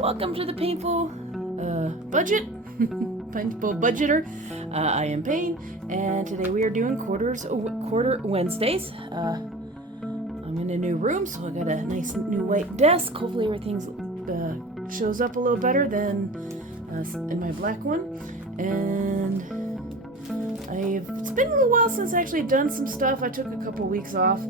Welcome to the Painful Budget, Painful Budgeter. I am Payne, and today we are doing Quarter Wednesdays. I'm in a new room, so I got a nice new white desk. Hopefully everything shows up a little better than in my black one. And it's been a little while since I actually done some stuff. I took a couple weeks off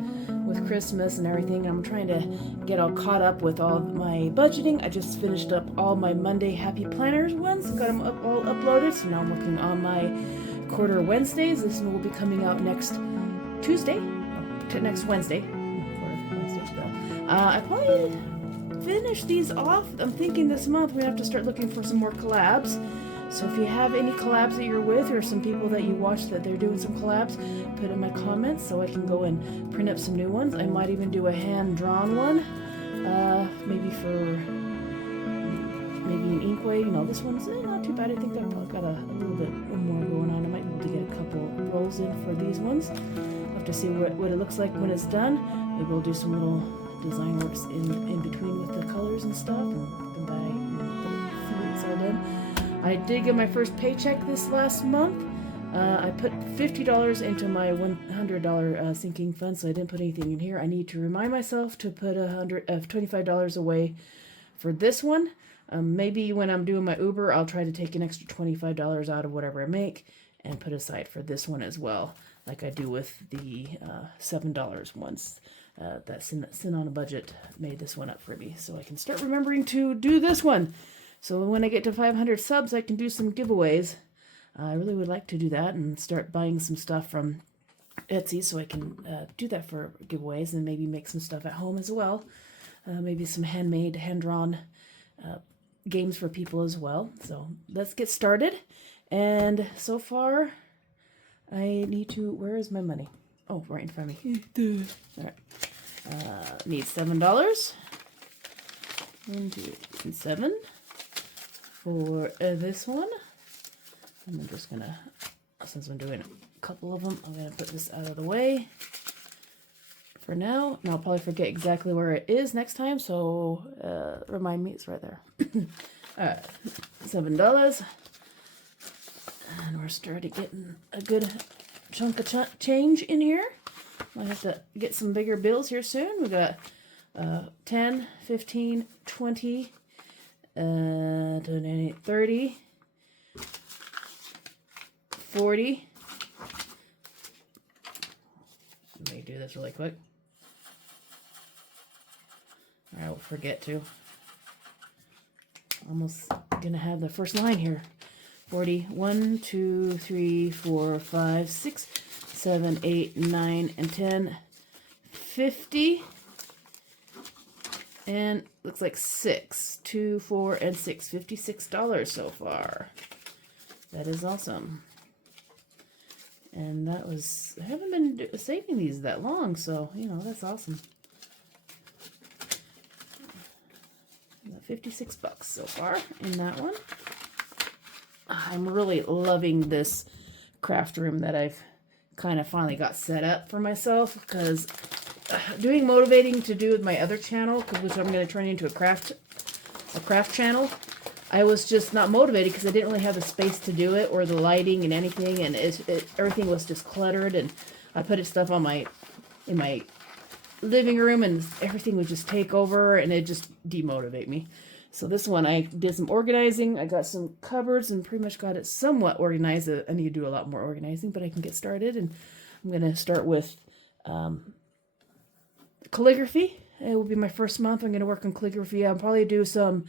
with Christmas and everything. I'm trying to get all caught up with all my budgeting. I just finished up all my Monday Happy Planners ones, got them all uploaded, so now I'm working on my Quarter Wednesdays. This one will be coming out next Wednesday. I probably finish these off. I'm thinking this month we have to start looking for some more collabs. So if you have any collabs that you're with, or some people that you watch that they're doing some collabs, put in my comments so I can go and print up some new ones. I might even do a hand-drawn one, maybe an inkway. This one's not too bad. I think I've got a little bit more going on. I might be able to get a couple rolls in for these ones. I'll have to see what it looks like when it's done. Maybe we'll do some little design works in between with the colors and stuff, and come back and it's all done. I did get my first paycheck this last month. I put $50 into my $100 sinking fund, so I didn't put anything in here. I need to remind myself to put $25 away for this one. Maybe when I'm doing my Uber, I'll try to take an extra $25 out of whatever I make and put aside for this one as well, like I do with the $7 ones. That Sin on a Budget made this one up for me, so I can start remembering to do this one. So when I get to 500 subs, I can do some giveaways. I really would like to do that and start buying some stuff from Etsy so I can do that for giveaways and maybe make some stuff at home as well. Maybe some handmade, hand-drawn games for people as well. So let's get started. And so far, I need to... Where is my money? Oh, right in front of me. All right. Need $7. 1, 2, 3, 7. For this one, I'm just gonna, since I'm doing a couple of them, I'm gonna put this out of the way for now, and I'll probably forget exactly where it is next time, so remind me. It's right there. Alright, $7, and we're starting getting a good chunk of change in here. I have to get some bigger bills here soon. We got 10, 15, 20, 30, 40. Let me do this really quick. I will forget to. Almost gonna have the first line here. 40, 1, 2, 3, 4, 5, 6, 7, 8, 9, and 10, 50. And looks like 6, 2, 4, and 6. $56 so far. That is awesome. And that was... I haven't been saving these that long, so, that's awesome. 56 bucks so far in that one. I'm really loving this craft room that I've kind of finally got set up for myself, because... doing motivating to do with my other channel, which I'm going to turn into a craft channel, I was just not motivated because I didn't really have the space to do it, or the lighting and anything, and everything was just cluttered, and I put stuff in my living room, and everything would just take over, and it just demotivate me. So this one, I did some organizing. I got some cupboards and pretty much got it somewhat organized. I need to do a lot more organizing, but I can get started, and I'm going to start with calligraphy. It will be my first month. I'm going to work on calligraphy. I'll probably do some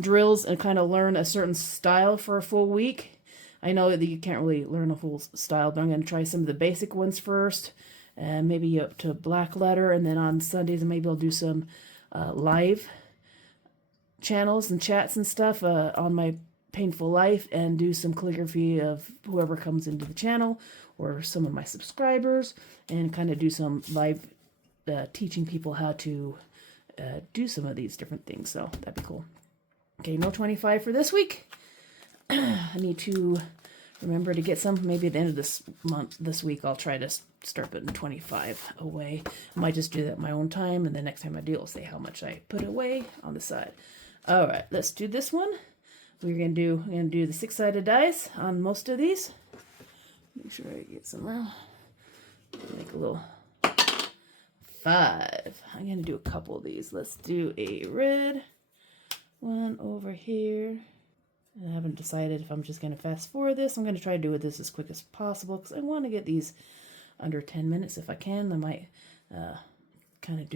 drills and kind of learn a certain style for a full week. I know that you can't really learn a full style, but I'm going to try some of the basic ones first, and maybe up to black letter, and then on Sundays maybe I'll do some live channels and chats and stuff on my Painful Life, and do some calligraphy of whoever comes into the channel or some of my subscribers, and kind of do some live teaching people how to do some of these different things. So that'd be cool. Okay, no 25 for this week. I need to remember to get some. Maybe at the end of this week, I'll try to start putting 25 away. I might just do that at my own time, and the next time I do, I'll say how much I put away on the side. All right, let's do this one. I'm gonna do the 6-sided dice on most of these. Make sure I get some out. Make a little 5. I'm gonna do a couple of these. Let's do a red one over here. And I haven't decided if I'm just gonna fast forward this. I'm gonna try to do this as quick as possible because I want to get these under 10 minutes if I can. I might kind of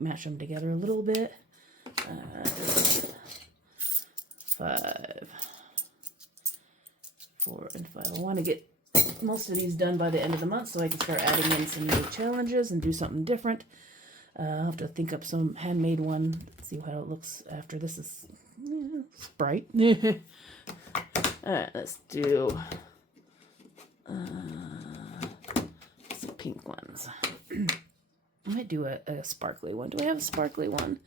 match them together a little bit. 5, 4, and 5. I want to get most of these done by the end of the month so I can start adding in some new challenges and do something different. I'll have to think up some handmade one, see how it looks after this is Sprite. Alright, let's do some pink ones. I might do a sparkly one. Do I have a sparkly one?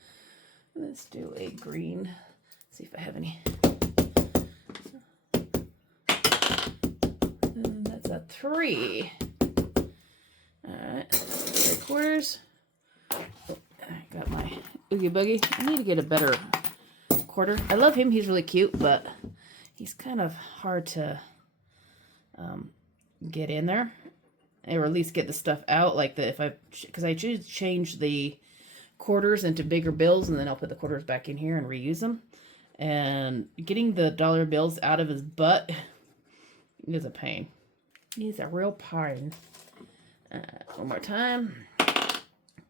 Let's do a green. See if I have any. And that's a 3. Alright, 3/4. Oh, I got my Oogie Boogie. I need to get a better quarter. I love him. He's really cute, but he's kind of hard to get in there, or at least get the stuff out. Like because I choose to change the quarters into bigger bills, and then I'll put the quarters back in here and reuse them. And getting the dollar bills out of his butt is a pain. He's a real pain. One more time.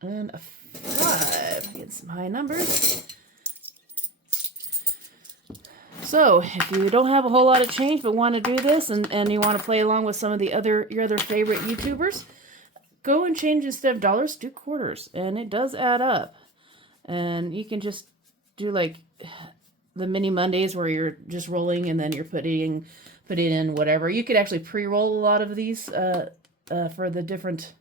And a 5. Get some high numbers. So, if you don't have a whole lot of change but want to do this and you want to play along with some of your other favorite YouTubers, go and change, instead of dollars, do quarters. And it does add up. And you can just do like the mini Mondays where you're just rolling and then you're putting in whatever. You could actually pre-roll a lot of these for the different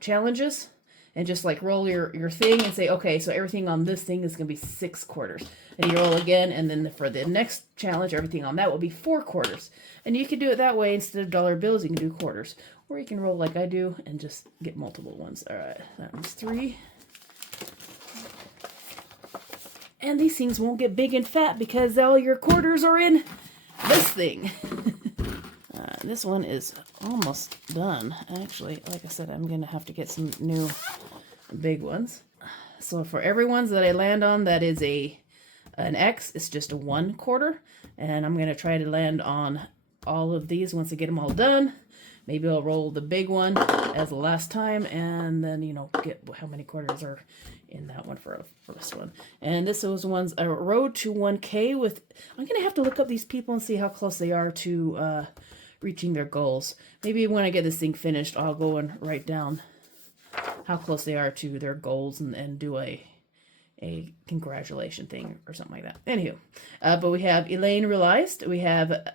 challenges, and just like roll your thing and say, okay, so everything on this thing is going to be 6 quarters. And you roll again, and then for the next challenge, everything on that will be 4 quarters. And you can do it that way. Instead of dollar bills, you can do quarters. Or you can roll like I do and just get multiple ones. All right, that one's 3. And these things won't get big and fat because all your quarters are in this thing. This one is almost done. Actually, like I said, I'm going to have to get some new big ones. So for every ones that I land on that is an X, it's just a 1/4. And I'm going to try to land on all of these once I get them all done. Maybe I'll roll the big one as the last time, and then, get how many quarters are in that one for this one. And this was ones a road to 1K with. I'm going to have to look up these people and see how close they are to reaching their goals. Maybe when I get this thing finished, I'll go and write down how close they are to their goals and do a congratulation thing or something like that. Anywho, but we have Elaine Realized. We have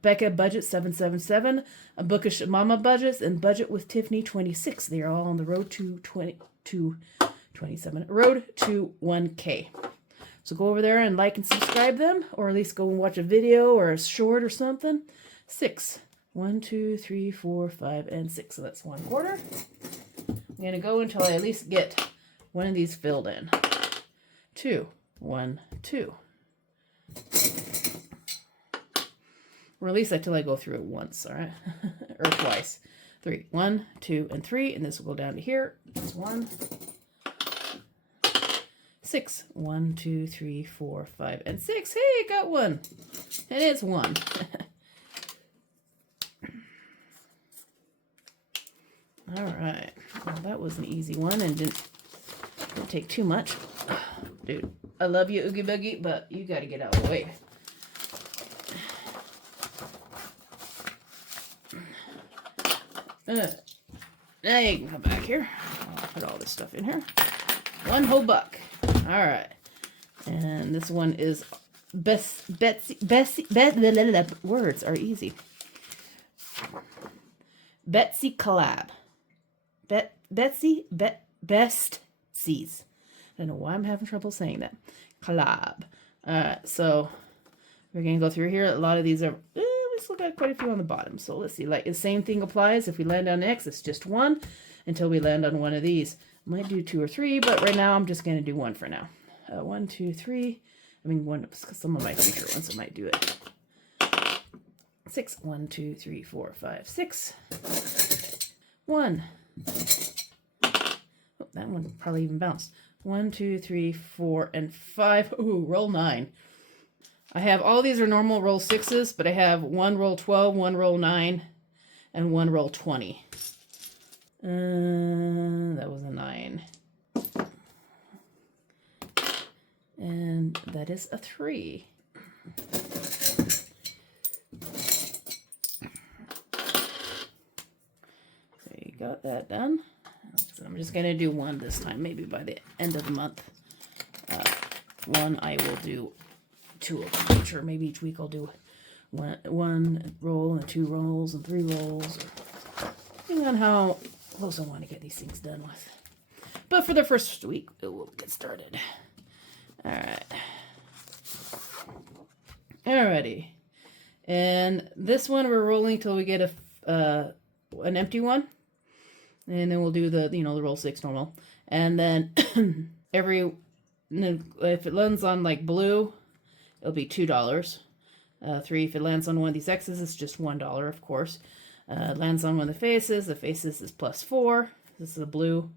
Becca Budget 777, a Bookish Mama Budgets, and Budget with Tiffany 26. They are all on the road to 27. Road to 1K. So go over there and like and subscribe them, or at least go and watch a video or a short or something. 6. 1, 2, 3, 4, 5, and 6. So that's 1/4. I'm going to go until I at least get one of these filled in. 2, 1, 2. Or at least until I go through it once, all right? Or twice. 3. 1, 2, and 3. And this will go down to here. That's 1. 6. 1, 2, 3, 4, 5, and 6. Hey, got one. And it's 1. All right. Well, that was an easy one and didn't take too much. Dude, I love you, Oogie Boogie, but you got to get out of the way. Now you can come back here. I'll put all this stuff in here. 1 whole buck. All right. And this one is Betsy. Words are easy. Betsy Calab. Best C's. I don't know why I'm having trouble saying that. Calab. So we're going to go through here. A lot of these are, we still got quite a few on the bottom. So let's see, like the same thing applies. If we land on X, it's just 1 until we land on one of these. Might do 2 or 3, but right now I'm just going to do 1 for now. 1, 2, 3. I mean, 1, because some of my future ones I might do it. 6. 1, 2, 3, 4, 5, 6. 1. Oh, that one probably even bounced. 1, 2, 3, 4, and 5. Ooh, roll 9. I have all these are normal roll 6s, but I have 1 roll 12, 1 roll 9, and 1 roll 20. That was a 9. And that is a 3. So you got that done. So I'm just going to do 1 this time, maybe by the end of the month. 1 I will do 2 of them. I'm sure maybe each week I'll do one roll and 2 rolls and 3 rolls, depending on how close I want to get these things done with. But for the first week, we'll get started. All right. Alrighty. And this one we're rolling till we get an empty one, and then we'll do the the roll 6 normal, and then if it lands on like blue, it'll be $2. 3 if it lands on one of these X's, it's just $1, of course. Lands on one of the faces is +4. This is a blue.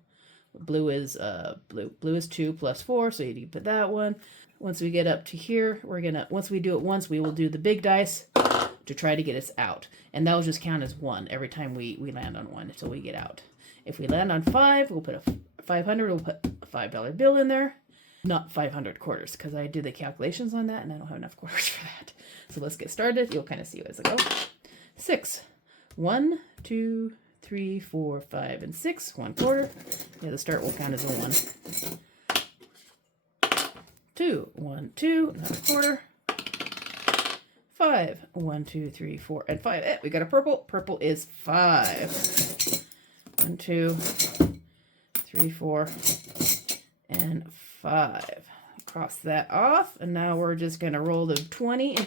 Blue is 2 + 4, so you need to put that one. Once we get up to here, once we do it once, we will do the big dice to try to get us out. And that will just count as 1 every time we land on 1 until we get out. If we land on 5, we'll put a 500, we'll put a $5 bill in there. Not 500 quarters, because I did the calculations on that, and I don't have enough quarters for that. So let's get started. You'll kind of see it as I go. 6. 1, 2, 3, 4, 5, and 6. 1 quarter. Yeah, the start will count as a 1. 2. 1, 2. Another quarter. 5. 1, 2, 3, 4, and 5. We got a purple. Purple is 5. 1, 2, 3, 4, and 5. Cross that off, and now we're just going to roll the 20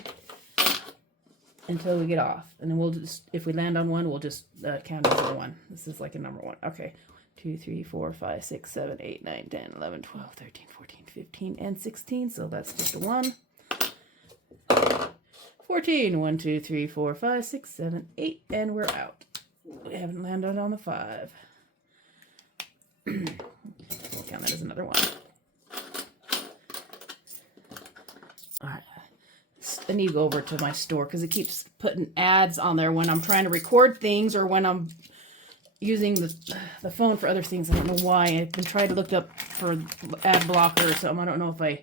until we get off. And then we'll just, if we land on 1, we'll just count it as a 1. This is like a number 1. Okay. 2, 3, 4, 5, 6, 7, 8, 9, 10, 11, 12, 13, 14, 15, and 16. So that's just a 1. 14. 1, 2, 3, 4, 5, 6, 7, 8, and we're out. We haven't landed on the 5. We'll count that as another 1. Alright. I need to go over to my store because it keeps putting ads on there when I'm trying to record things or when I'm using the phone for other things. I don't know why. I've been trying to look up for ad blocker or something. I don't know if I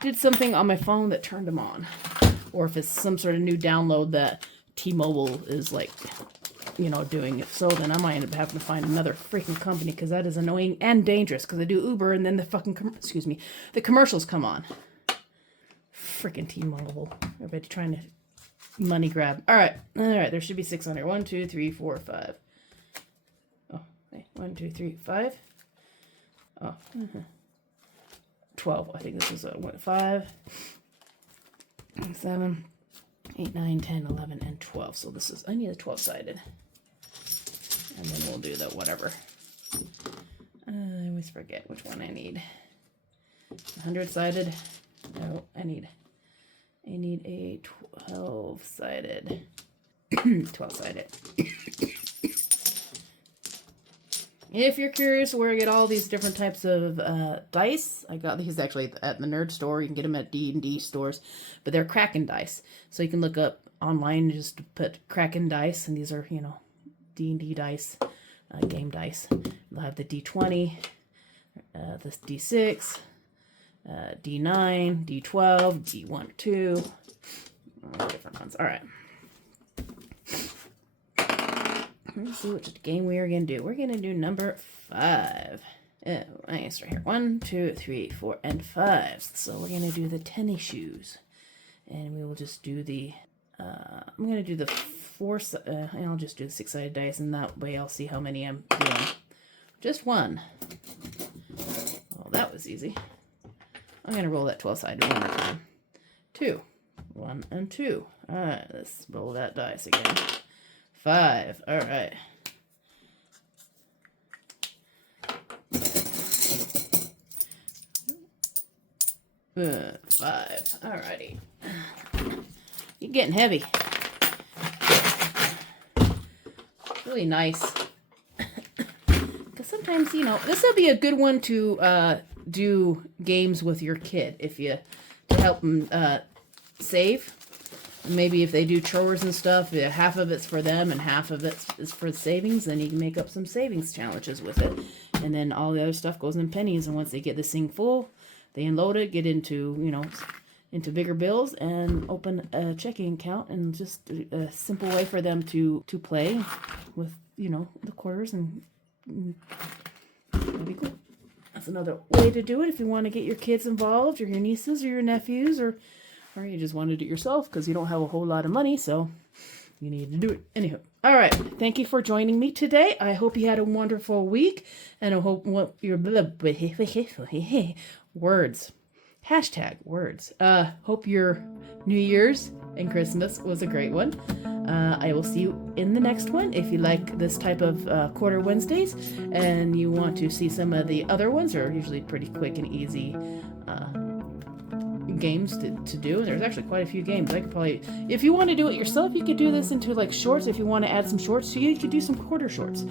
did something on my phone that turned them on, or if it's some sort of new download that T-Mobile is like, doing. If so, then I might end up having to find another freaking company, because that is annoying and dangerous, because I do Uber and then the fucking, the commercials come on. Freaking T-Mobile. Everybody trying to money grab. Alright, there should be 6 on here. 1, 2, 3, 4, 5. Oh, okay. 1, 2, 3, 5. Oh, 12. I think this is 5, 7, 8, 9, 10, 11, and 12. So this is, I need a 12-sided. And then we'll do the whatever. I always forget which one I need. 100-sided. No, I need a 12-sided. 12-sided. If you're curious where I get all these different types of dice, I got these actually at the nerd store. You can get them at D&D stores, but they're Kraken dice. So you can look up online and just put Kraken dice, and these are, D&D dice, game dice. They'll have the D20, the D6, D9, D12, D1, 2, different ones. All right. Let's see which game we are going to do. We're going to do number 5. I guess right here. 1, 2, 3, 4, and 5. So we're going to do the tennis shoes. And we will just do the, I'm going to do the 4, and I'll just do the 6-sided dice, and that way I'll see how many I'm doing. Just 1. Well, that was easy. I'm going to roll that 12-sided one more time. 2. 1 and 2. Alright, let's roll that dice again. 5. Alright. 5. Alrighty. You're getting heavy. Really nice. Because sometimes, you know, this will be a good one to do games with your kid if you to help them save. Maybe if they do chores and stuff, half of it's for them and half of it is for savings. Then you can make up some savings challenges with it, and then all the other stuff goes in pennies. And once they get this thing full, they unload it, get into, you know, into bigger bills, and open a checking account. And just a simple way for them to play with, you know, the quarters, and that'd be cool. That's another way to do it if you want to get your kids involved, or your nieces, or your nephews, or you just want to do it yourself because you don't have a whole lot of money, so you need to do it. Anywho, all right. Thank you for joining me today. I hope you had a wonderful week, and I hope what your words, hashtag words. Hope your New Year's and Christmas was a great one. I will see you in the next one. If you like this type of Quarter Wednesdays and you want to see some of the other ones, are usually pretty quick and easy games to do. And there's actually quite a few games. I could probably, if you want to do it yourself, you could do this into like shorts. If you want to add some shorts to you could do some quarter shorts.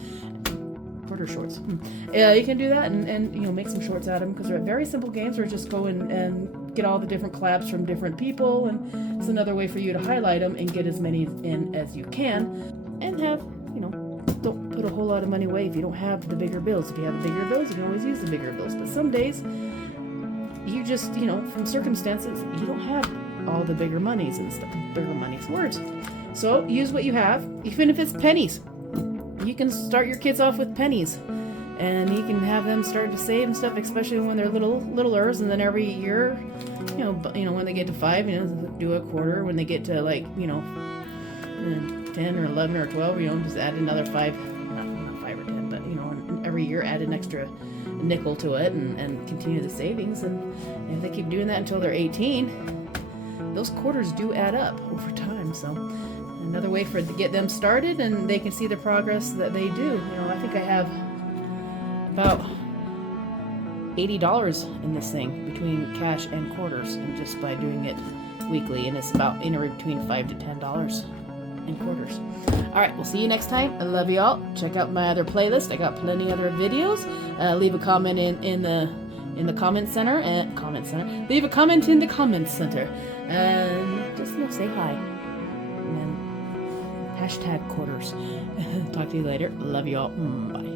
Yeah, you can do that and you know, make some shorts out of them, because they're very simple games. Or just go and get all the different collabs from different people, and it's another way for you to highlight them and get as many in as you can, and have, you know, don't put a whole lot of money away if you don't have the bigger bills. If you have the bigger bills, you can always use the bigger bills. But some days you just, you know, from circumstances, you don't have all the bigger monies and stuff, bigger monies, words. So use what you have, even if it's pennies. You can start your kids off with pennies, and you can have them start to save and stuff, especially when they're littlers. And then every year, you know, when they get to 5, you know, do a quarter. When they get to, like, you know, 10 or 11 or 12, you know, just add another 5, not 5 or 10, but, you know, and every year add an extra nickel to it, and continue the savings. And if they keep doing that until they're 18, those quarters do add up over time. So another way to get them started, and they can see the progress that they do. You know, I think I have about $80 in this thing between cash and quarters, and just by doing it weekly. And it's about anywhere between $5 to $10 in quarters. All right, we'll see you next time. I love you all. Check out my other playlist. I got plenty other videos. Leave a comment in the comment center. Leave a comment in the comment center, and just, you know, say hi. And then hashtag quarters. Talk to you later. Love you all. Bye.